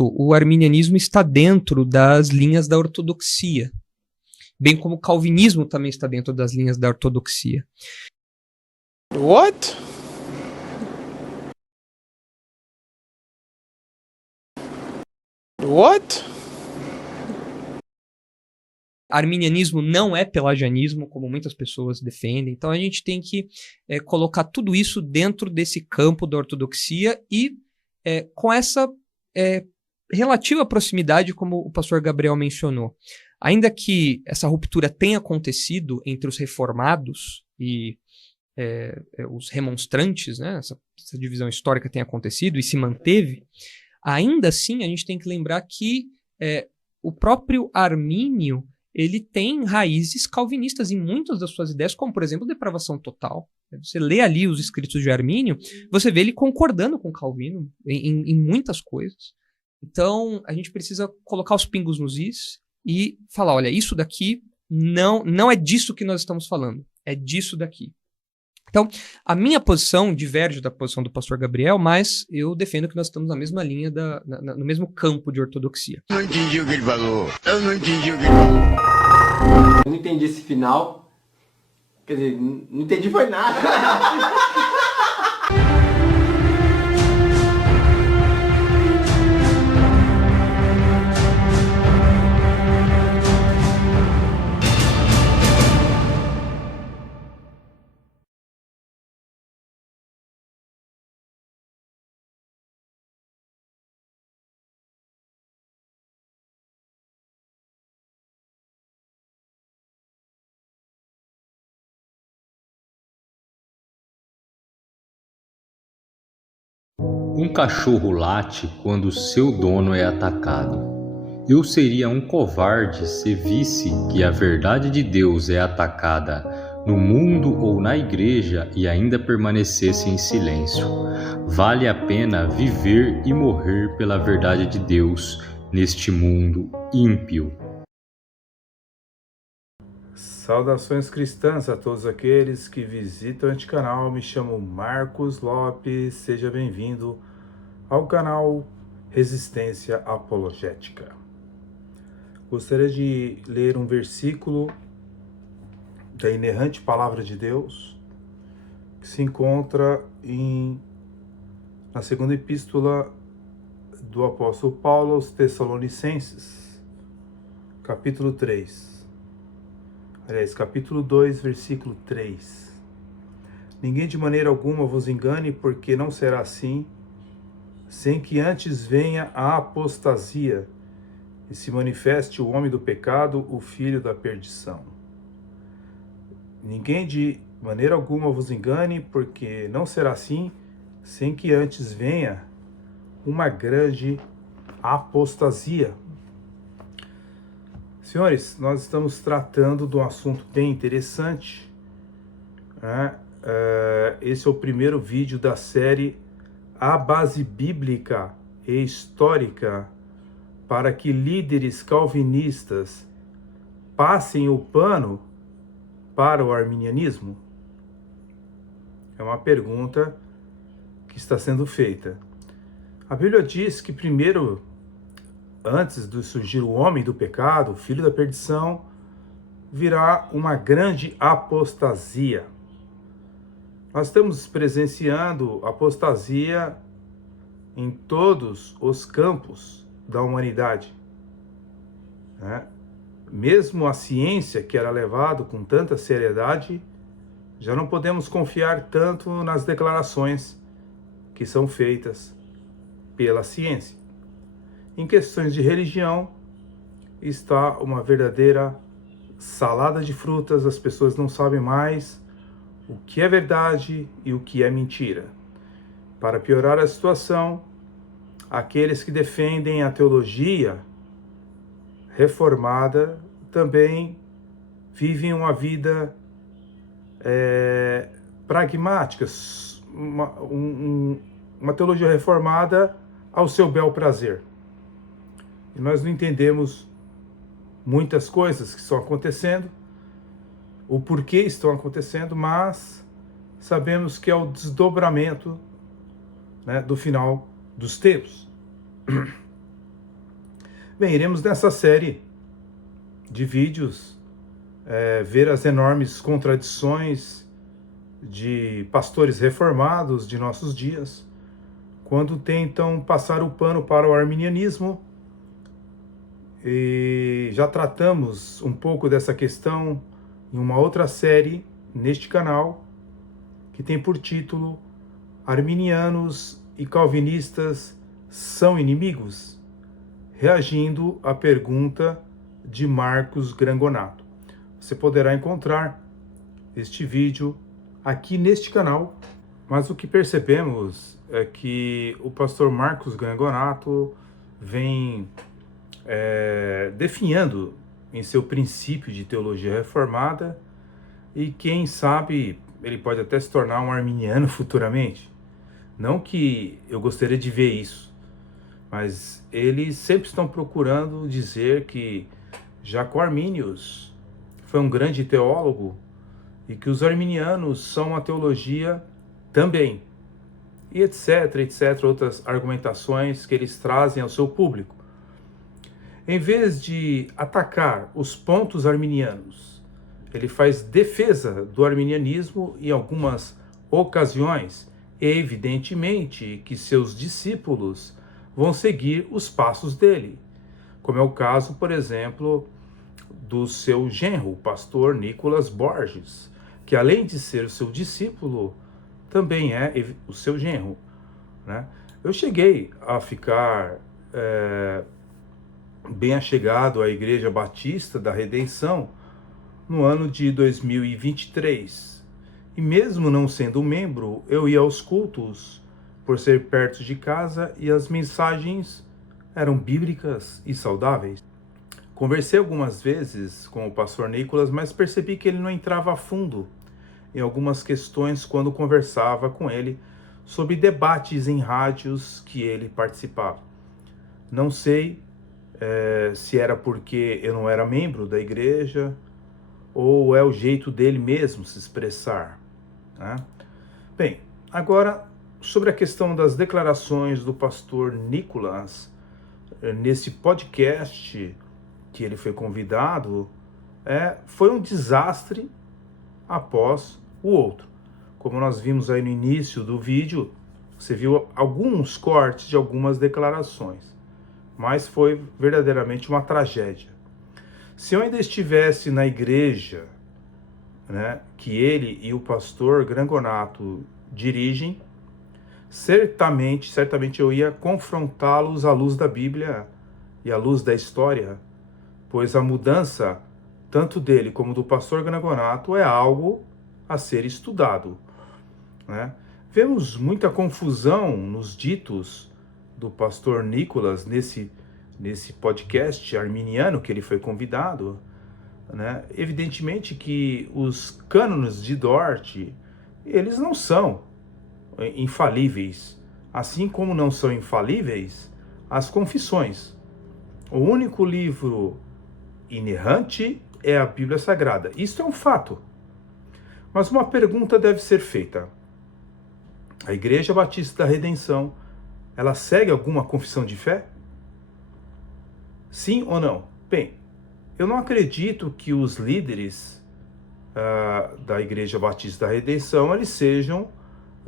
o arminianismo está dentro das linhas da ortodoxia, bem como o calvinismo também está dentro das linhas da ortodoxia. What? What? Arminianismo não é pelagianismo, como muitas pessoas defendem. Então a gente tem que colocar tudo isso dentro desse campo da ortodoxia e com essa relativa proximidade, como o pastor Gabriel mencionou. Ainda que essa ruptura tenha acontecido entre os reformados e os remonstrantes, né, essa divisão histórica tenha acontecido e se manteve, ainda assim a gente tem que lembrar que o próprio Armínio ele tem raízes calvinistas em muitas das suas ideias, como, por exemplo, depravação total. Você lê ali os escritos de Armínio, você vê ele concordando com Calvino em muitas coisas. Então, a gente precisa colocar os pingos nos is e falar, olha, isso daqui não é disso que nós estamos falando, é disso daqui. Então, a minha posição diverge da posição do pastor Gabriel, mas eu defendo que nós estamos na mesma linha, no mesmo campo de ortodoxia. Não entendi o que ele falou. Eu não entendi o que ele falou. Eu não entendi esse final. Quer dizer, não entendi foi nada. Um cachorro late quando seu dono é atacado. Eu seria um covarde se visse que a verdade de Deus é atacada no mundo ou na igreja e ainda permanecesse em silêncio. Vale a pena viver e morrer pela verdade de Deus neste mundo ímpio. Saudações cristãs a todos aqueles que visitam este canal. Me chamo Marcos Lopes, seja bem-vindo ao canal Resistência Apologética. Gostaria de ler um versículo da inerrante Palavra de Deus que se encontra na segunda epístola do apóstolo Paulo aos Tessalonicenses, capítulo 3. Aliás, capítulo 2, versículo 3. Ninguém de maneira alguma vos engane, porque não será assim, sem que antes venha a apostasia e se manifeste o homem do pecado, o filho da perdição. Ninguém de maneira alguma vos engane, porque não será assim, sem que antes venha uma grande apostasia. Senhores, nós estamos tratando de um assunto bem interessante, né? Esse é o primeiro vídeo da série A Base Bíblica e Histórica para que líderes calvinistas passem o pano para o arminianismo? É uma pergunta que está sendo feita. A Bíblia diz que primeiro, antes de surgir o homem do pecado, o filho da perdição, virá uma grande apostasia. Nós estamos presenciando apostasia em todos os campos da humanidade, né? Mesmo a ciência, que era levada com tanta seriedade, já não podemos confiar tanto nas declarações que são feitas pela ciência. Em questões de religião, está uma verdadeira salada de frutas. As pessoas não sabem mais o que é verdade e o que é mentira. Para piorar a situação, aqueles que defendem a teologia reformada também vivem uma vida pragmática, uma teologia reformada ao seu bel prazer. E nós não entendemos muitas coisas que estão acontecendo, o porquê estão acontecendo, mas sabemos que é o desdobramento, né, do final dos tempos. Bem, iremos nessa série de vídeos ver as enormes contradições de pastores reformados de nossos dias, quando tentam passar o pano para o arminianismo. E já tratamos um pouco dessa questão em uma outra série neste canal, que tem por título Arminianos e Calvinistas são inimigos? Reagindo à pergunta de Marcos Grangonato. Você poderá encontrar este vídeo aqui neste canal, mas o que percebemos é que o pastor Marcos Grangonato vem definhando em seu princípio de teologia reformada, e quem sabe ele pode até se tornar um arminiano futuramente. Não que eu gostaria de ver isso, mas eles sempre estão procurando dizer que Jaco Arminius foi um grande teólogo e que os arminianos são uma teologia também, e etc, outras argumentações que eles trazem ao seu público. Em vez de atacar os pontos arminianos, ele faz defesa do arminianismo em algumas ocasiões. É evidentemente que seus discípulos vão seguir os passos dele, como é o caso, por exemplo, do seu genro, o pastor Nicolas Borges, que além de ser o seu discípulo, também é o seu genro, né? Eu cheguei a ficar bem achegado à Igreja Batista da Redenção no ano de 2023. E mesmo não sendo membro, eu ia aos cultos por ser perto de casa e as mensagens eram bíblicas e saudáveis. Conversei algumas vezes com o pastor Nicolas, mas percebi que ele não entrava a fundo em algumas questões quando conversava com ele sobre debates em rádios que ele participava. Não sei se era porque eu não era membro da igreja ou é o jeito dele mesmo se expressar, né? Bem, agora sobre a questão das declarações do pastor Nicolas nesse podcast que ele foi convidado, foi um desastre após o outro. Como nós vimos aí no início do vídeo, você viu alguns cortes de algumas declarações, mas foi verdadeiramente uma tragédia. Se eu ainda estivesse na igreja, né, que ele e o pastor Grangonato dirigem, certamente eu ia confrontá-los à luz da Bíblia e à luz da história, pois a mudança, tanto dele como do pastor Grangonato, é algo a ser estudado, né? Vemos muita confusão nos ditos do pastor Nicolas nesse podcast arminiano que ele foi convidado, né? Evidentemente que os cânones de Dort, eles não são infalíveis, assim como não são infalíveis as confissões. O único livro inerrante é a Bíblia Sagrada. Isso é um fato. Mas uma pergunta deve ser feita. A Igreja Batista da Redenção, ela segue alguma confissão de fé? Sim ou não? Bem, eu não acredito que os líderes da Igreja Batista da Redenção, eles sejam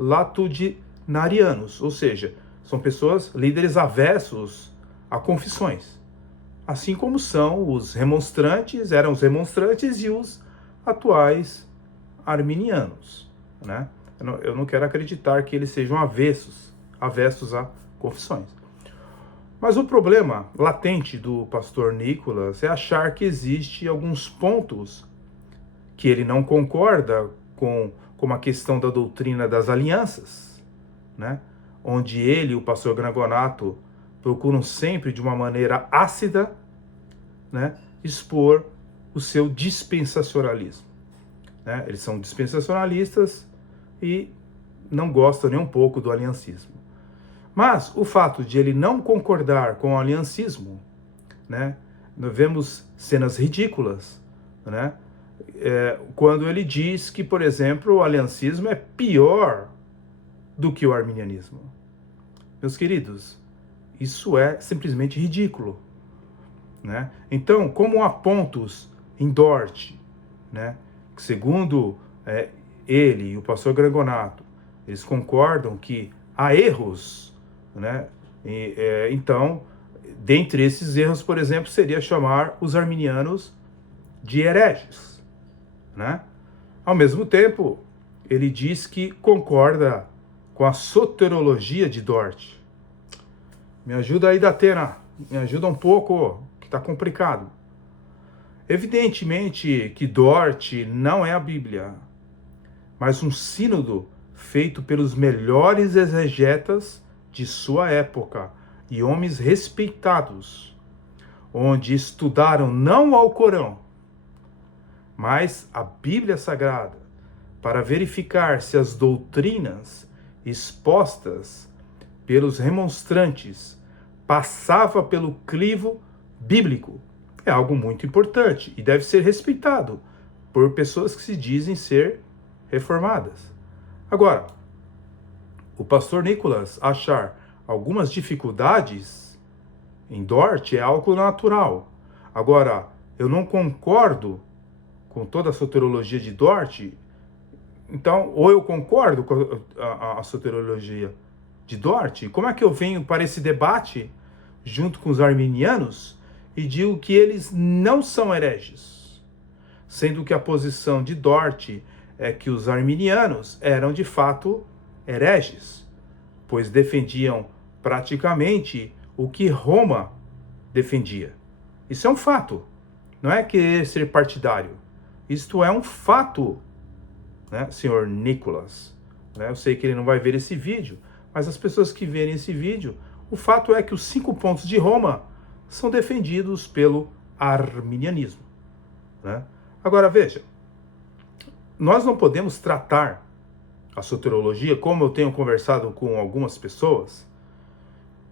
latitudinarianos, ou seja, são pessoas, líderes avessos a confissões. Assim como são os remonstrantes, eram os remonstrantes e os atuais arminianos, né? Eu não quero acreditar que eles sejam avessos a confissões. Mas o problema latente do pastor Nicolas é achar que existe alguns pontos que ele não concorda com a questão da doutrina das alianças, né? Onde ele e o pastor Grangonato procuram sempre, de uma maneira ácida, né, expor o seu dispensacionalismo, né? Eles são dispensacionalistas e não gostam nem um pouco do aliancismo. Mas o fato de ele não concordar com o aliancismo, né, nós vemos cenas ridículas, né, quando ele diz que, por exemplo, o aliancismo é pior do que o arminianismo. Meus queridos, isso é simplesmente ridículo. né? Então, como há pontos em Dort, né, que segundo ele e o pastor Gregonato, eles concordam que há erros, né? Então, dentre esses erros, por exemplo, seria chamar os arminianos de hereges, né? Ao mesmo tempo, ele diz que concorda com a soterologia de Dort. Me ajuda aí, Datena, me ajuda um pouco, que está complicado. Evidentemente que Dort não é a Bíblia, mas um sínodo feito pelos melhores exegetas de sua época e homens respeitados, onde estudaram não o Alcorão, mas a Bíblia Sagrada, para verificar se as doutrinas expostas pelos remonstrantes passavam pelo crivo bíblico. É algo muito importante e deve ser respeitado por pessoas que se dizem ser reformadas. Agora, o pastor Nicolas achar algumas dificuldades em Dort é algo natural. Agora, eu não concordo com toda a soterologia de Dort, então, ou eu concordo com a soterologia de Dort, como é que eu venho para esse debate junto com os arminianos e digo que eles não são hereges, sendo que a posição de Dort é que os arminianos eram de fato hereges, pois defendiam praticamente o que Roma defendia. Isso é um fato, não é querer ser partidário. Isto é um fato, né, senhor Nicolas? Eu sei que ele não vai ver esse vídeo, mas as pessoas que verem esse vídeo, o fato é que os 5 pontos de Roma são defendidos pelo arminianismo, né? Agora veja, nós não podemos tratar a soterologia, como eu tenho conversado com algumas pessoas,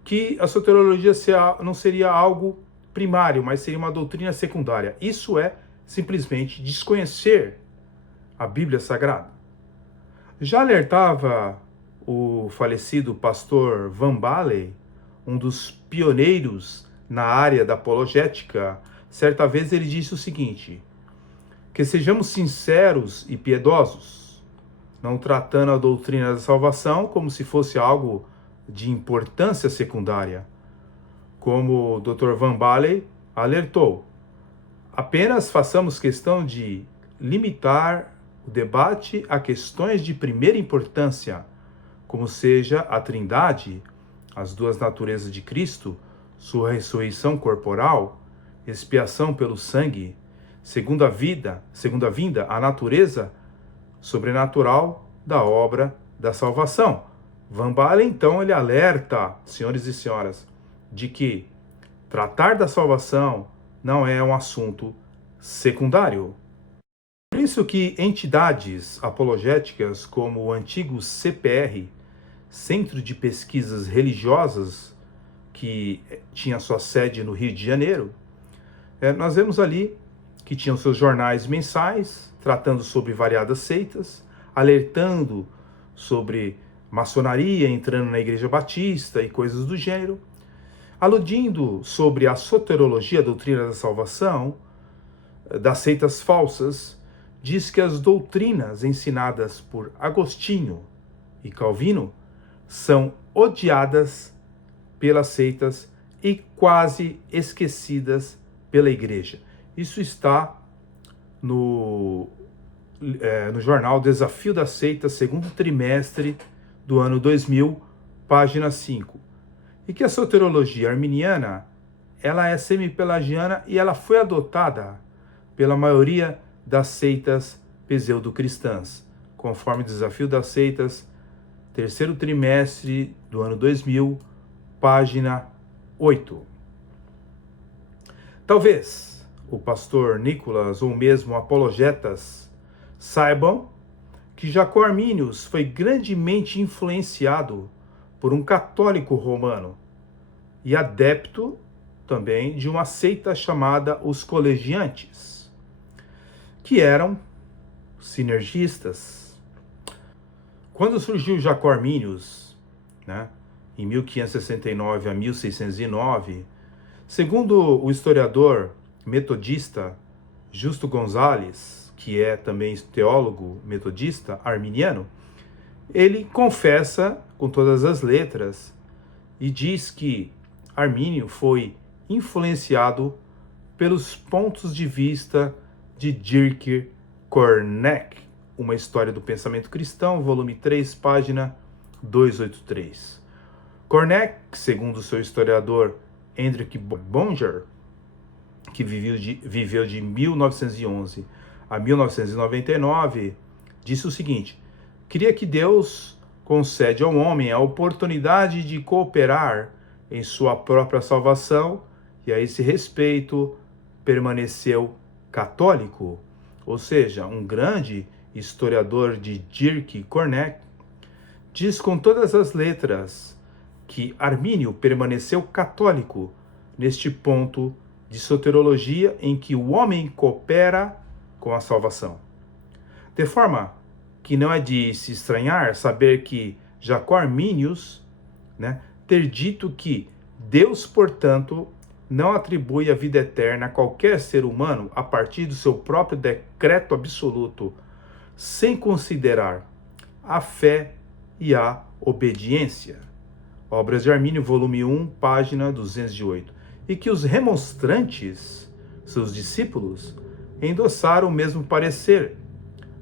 que a soterologia não seria algo primário, mas seria uma doutrina secundária. Isso é simplesmente desconhecer a Bíblia Sagrada. Já alertava o falecido pastor Van Balen, um dos pioneiros na área da apologética. Certa vez ele disse o seguinte: que sejamos sinceros e piedosos, não tratando a doutrina da salvação como se fosse algo de importância secundária. Como o Dr. Van Balen alertou, apenas façamos questão de limitar o debate a questões de primeira importância, como seja a Trindade, as duas naturezas de Cristo, sua ressurreição corporal, expiação pelo sangue, segunda vinda, a natureza sobrenatural da obra da salvação. Van Balen, então, ele alerta, senhores e senhoras, de que tratar da salvação não é um assunto secundário. Por isso que entidades apologéticas como o antigo CPR, Centro de Pesquisas Religiosas, que tinha sua sede no Rio de Janeiro, nós vemos ali que tinham seus jornais mensais, tratando sobre variadas seitas, alertando sobre maçonaria, entrando na Igreja Batista e coisas do gênero, aludindo sobre a soterologia, a doutrina da salvação, das seitas falsas, diz que as doutrinas ensinadas por Agostinho e Calvino são odiadas pelas seitas e quase esquecidas pela Igreja. Isso está no jornal Desafio da Seita, segundo trimestre do ano 2000, página 5. E que a soterologia arminiana, ela é semipelagiana e ela foi adotada pela maioria das seitas pseudo-cristãs, conforme Desafio das Seitas, terceiro trimestre do ano 2000, página 8. Talvez o pastor Nicolas ou mesmo apologetas saibam que Jacó Arminius foi grandemente influenciado por um católico romano e adepto também de uma seita chamada os colegiantes, que eram sinergistas. Quando surgiu Jacó Arminius, em 1569 a 1609, Segundo o historiador metodista Justo Gonzalez, que é também teólogo metodista arminiano, ele confessa com todas as letras e diz que Armínio foi influenciado pelos pontos de vista de Dierk Kornegg, Uma História do Pensamento Cristão, volume 3, página 283. Kornegg, segundo seu historiador Hendrik Bonger, que viveu de 1911 a 1999, disse o seguinte: queria que Deus concede ao homem a oportunidade de cooperar em sua própria salvação, e a esse respeito permaneceu católico. Ou seja, um grande historiador de Dierk Kornegg diz com todas as letras que Armínio permaneceu católico neste ponto de soteriologia em que o homem coopera com a salvação. De forma que não é de se estranhar saber que Jacó Arminius, ter dito que Deus, portanto, não atribui a vida eterna a qualquer ser humano a partir do seu próprio decreto absoluto, sem considerar a fé e a obediência. Obras de Armínio, volume 1, página 208. E que os remonstrantes, seus discípulos, endossaram o mesmo parecer,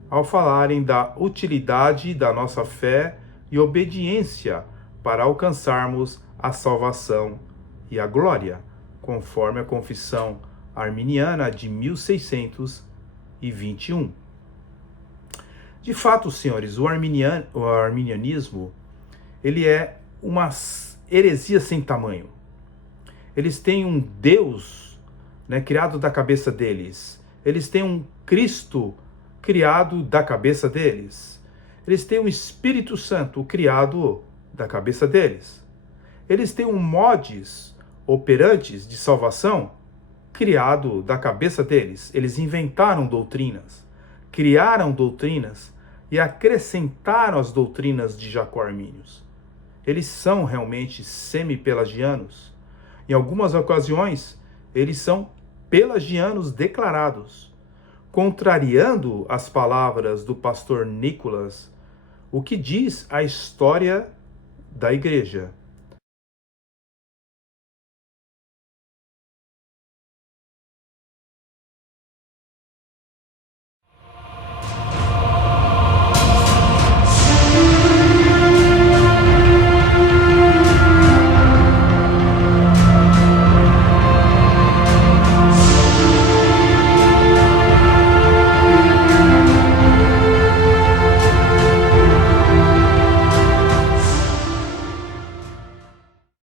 ao falarem da utilidade da nossa fé e obediência para alcançarmos a salvação e a glória, conforme a Confissão Arminiana de 1621. De fato, senhores, o arminianismo ele é uma heresia sem tamanho. Eles têm um Deus, criado da cabeça deles. Eles têm um Cristo criado da cabeça deles. Eles têm um Espírito Santo criado da cabeça deles. Eles têm um modus operandi de salvação criado da cabeça deles. Eles inventaram doutrinas, criaram doutrinas e acrescentaram as doutrinas de Jacó Arminius. Eles são realmente semi-pelagianos. Em algumas ocasiões, eles são pelagianos declarados, contrariando as palavras do pastor Nicolas, o que diz a história da igreja.